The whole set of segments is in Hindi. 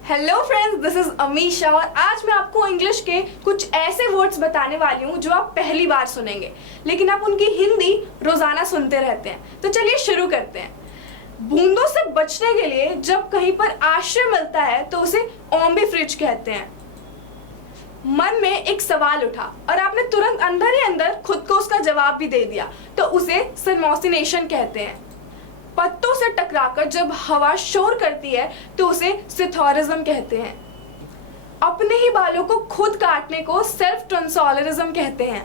Hello friends, this is Amisha और आज मैं आपको इंग्लिश के कुछ ऐसे वर्ड्स बताने वाली हूँ जो आप पहली बार सुनेंगे, लेकिन आप उनकी हिंदी रोजाना सुनते रहते हैं। तो चलिए शुरू करते हैं। बूंदों से बचने के लिए जब कहीं पर आश्रय मिलता है तो उसे ओम्बी फ्रिज कहते हैं। मन में एक सवाल उठा और आपने तुरंत अंदर ही अंदर खुद को उसका जवाब भी दे दिया, तो उसे सरमोसिनेशन कहते हैं। पत्तों से टकराकर जब हवा शोर करती है तो उसे सिथोरिज्म कहते हैं। अपने ही बालों को खुद काटने को सेल्फ ट्रांसोलरिज्म कहते हैं।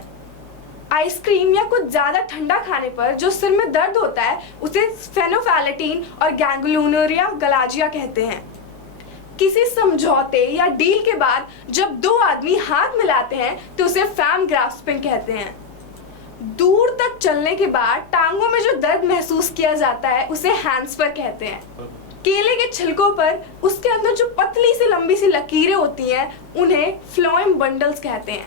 आइसक्रीम या कुछ ज्यादा ठंडा खाने पर जो सिर में दर्द होता है उसे स्फेनोफैलेटीन और गैंगुलोनिया गलाजिया कहते हैं। किसी समझौते या डील के बाद जब दो आदमी हाथ मिलाते हैं तो उसे फैम ग्रास्पिंग कहते हैं। दूर तक चलने के बाद टांगों में जो दर्द महसूस किया जाता है उसे हैंड्सपर कहते हैं। केले के छिलकों पर उसके अंदर जो पतली सी लंबी सी लकीरें होती हैं उन्हें फ्लोएम बंडल्स कहते हैं।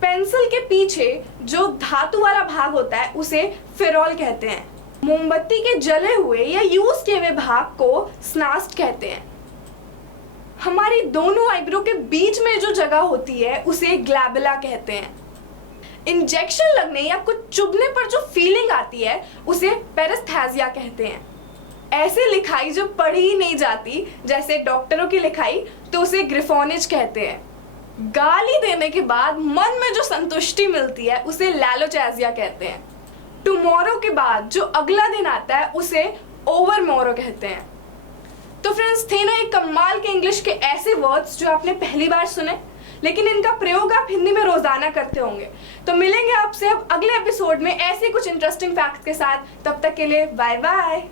पेंसिल के पीछे जो धातु वाला भाग होता है उसे फेरोल कहते हैं। मोमबत्ती के जले हुए या यूज किए हुए भाग को स्नास्ट कहते हैं। हमारी दोनों आईब्रो के बीच में जो जगह होती है उसे ग्लैबुला कहते हैं। इंजेक्शन लगने या कुछ चुभने पर जो फीलिंग आती है उसे पेरिस्थेसिया कहते हैं। ऐसे लिखाई जो पढ़ी ही नहीं जाती, जैसे डॉक्टरों की लिखाई, तो उसे ग्रिफोनेज कहते हैं। गाली देने के बाद मन में जो संतुष्टि मिलती है उसे लैलोचैजिया कहते हैं। टुमारो के बाद जो अगला दिन आता है उसे ओवरमोरो कहते हैं। तो फ्रेंड्स, थे ना एक कमाल के इंग्लिश के ऐसे वर्ड्स जो आपने पहली बार सुने, लेकिन इनका प्रयोग आप हिंदी में रोजाना करते होंगे। तो मिलेंगे आपसे अब अगले एपिसोड में ऐसे कुछ इंटरेस्टिंग फैक्ट्स के साथ। तब तक के लिए बाय बाय।